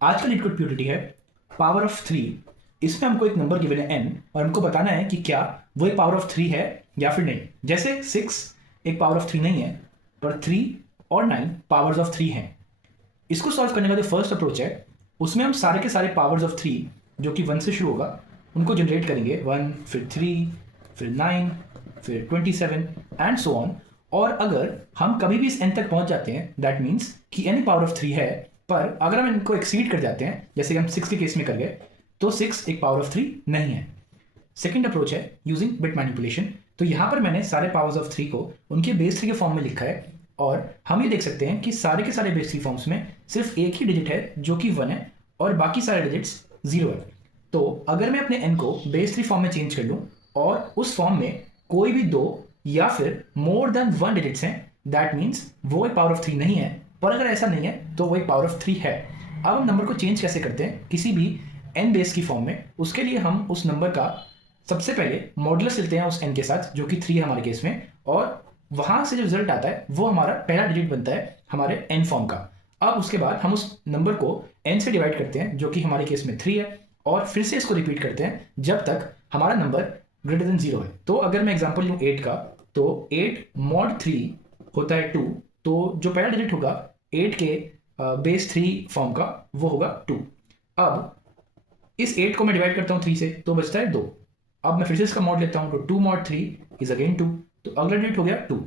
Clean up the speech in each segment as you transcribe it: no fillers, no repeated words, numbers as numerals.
आज का leet code purity है पावर ऑफ 3। इसमें हमको एक नंबर गिवन है n और हमको बताना है कि क्या वो एक पावर ऑफ 3 है या फिर नहीं। जैसे 6 एक पावर ऑफ 3 नहीं है, पर 3 और 9 पावर्स ऑफ 3 हैं। इसको सॉल्व करने का जो फर्स्ट अप्रोच है उसमें हम सारे के सारे पावर्स ऑफ 3 जो कि 1 से शुरू होगा उनको जनरेट करेंगे। 1 फिर 3 फिर 9 फिर 27 एंड सो ऑन। और अगर हम कभी भी इस n तक पहुंच जाते हैं दैट मीन्स कि n पावर ऑफ 3 है, पर अगर हम इनको एक्सीड कर जाते हैं जैसे हम 6 के केस में कर गए तो 6 एक पावर ऑफ 3 नहीं है। सेकेंड अप्रोच है यूजिंग बिट मैनिपुलेशन। तो यहाँ पर मैंने सारे पावर्स ऑफ 3 को उनके बेस 3 के फॉर्म में लिखा है और हम ये देख सकते हैं कि सारे के सारे बेस 3 फॉर्म्स में सिर्फ एक ही डिजिट है जो कि 1 है और बाकी सारे डिजिट्स 0 है। तो अगर मैं अपने n को बेस 3 फॉर्म में चेंज कर लूँ और उस फॉर्म में कोई भी 2 या फिर मोर देन 1 डिजिट्स हैं दैट मीन्स वो एक पावर ऑफ 3 नहीं है, पर अगर ऐसा नहीं है तो वो एक पावर ऑफ 3 है। अब हम नंबर को चेंज कैसे करते हैं किसी भी n बेस की फॉर्म में? उसके लिए हम उस नंबर का सबसे पहले मॉडुलस लेते हैं उस n के साथ जो कि 3 है हमारे केस में, और वहां से जो रिजल्ट आता है वो हमारा पहला डिजिट बनता है हमारे n फॉर्म का। अब उसके बाद हम उस नंबर को n से डिवाइड करते हैं जो कि हमारे केस में 3 है, और फिर से इसको रिपीट करते हैं जब तक हमारा नंबर ग्रेटर देन 0 है। तो अगर मैं एग्जांपल लूँ 8 का, तो 8 मॉड 3 होता है 2, तो जो पहला डिजिट होगा 8 के बेस 3 फॉर्म का वो होगा 2। अब इस 8 को मैं डिवाइड करता हूँ 3 से तो बचता है 2। अब मैं फिर से इसका मॉड लेता हूँ तो 2 मॉड 3 इज अगेन 2, तो अगला डिजिट हो गया 2।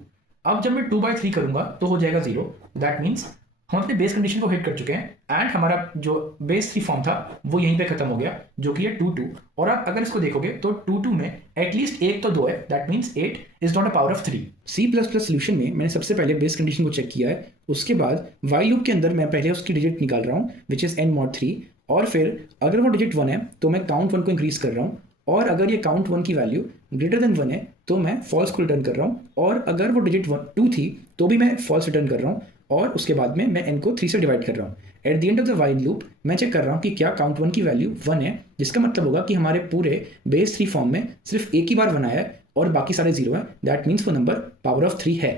अब जब मैं 2/3 करूंगा तो हो जाएगा 0। दैट मीन्स हम अपने बेस कंडीशन को हिट कर चुके हैं एंड हमारा जो बेस 3 फॉर्म था वो यहीं पे खत्म हो गया जो कि है 2 2। और आप अगर इसको देखोगे तो 2 2 में एटलीस्ट एक तो 2 है, that means 8 is not a power of 3। C++ solution में मैंने सबसे पहले बेस कंडीशन को चेक किया है, उसके बाद वाइल लूप के अंदर मैं पहले उसकी डिजिट निकाल रहा हूँ विच इज n mod 3, और फिर अगर वो डिजिट 1 है तो मैं काउंट 1 को इंक्रीज कर रहा हूँ, और अगर ये काउंट 1 की वैल्यू ग्रेटर देन 1 है तो मैं फॉल्स को रिटर्न कर रहा हूँ, और अगर वो डिजिट 2 थी तो भी मैं फॉल्स रिटर्न कर रहा हूँ, और उसके बाद में मैं n को 3 से डिवाइड कर रहा हूँ। At the end of the while loop मैं चेक कर रहा हूँ कि क्या काउंट 1 की वैल्यू 1 है, जिसका मतलब होगा कि हमारे पूरे बेस 3 फॉर्म में सिर्फ एक ही बार 1 आया है और बाकी सारे 0 है, दैट मीन्स वो नंबर पावर ऑफ 3 है।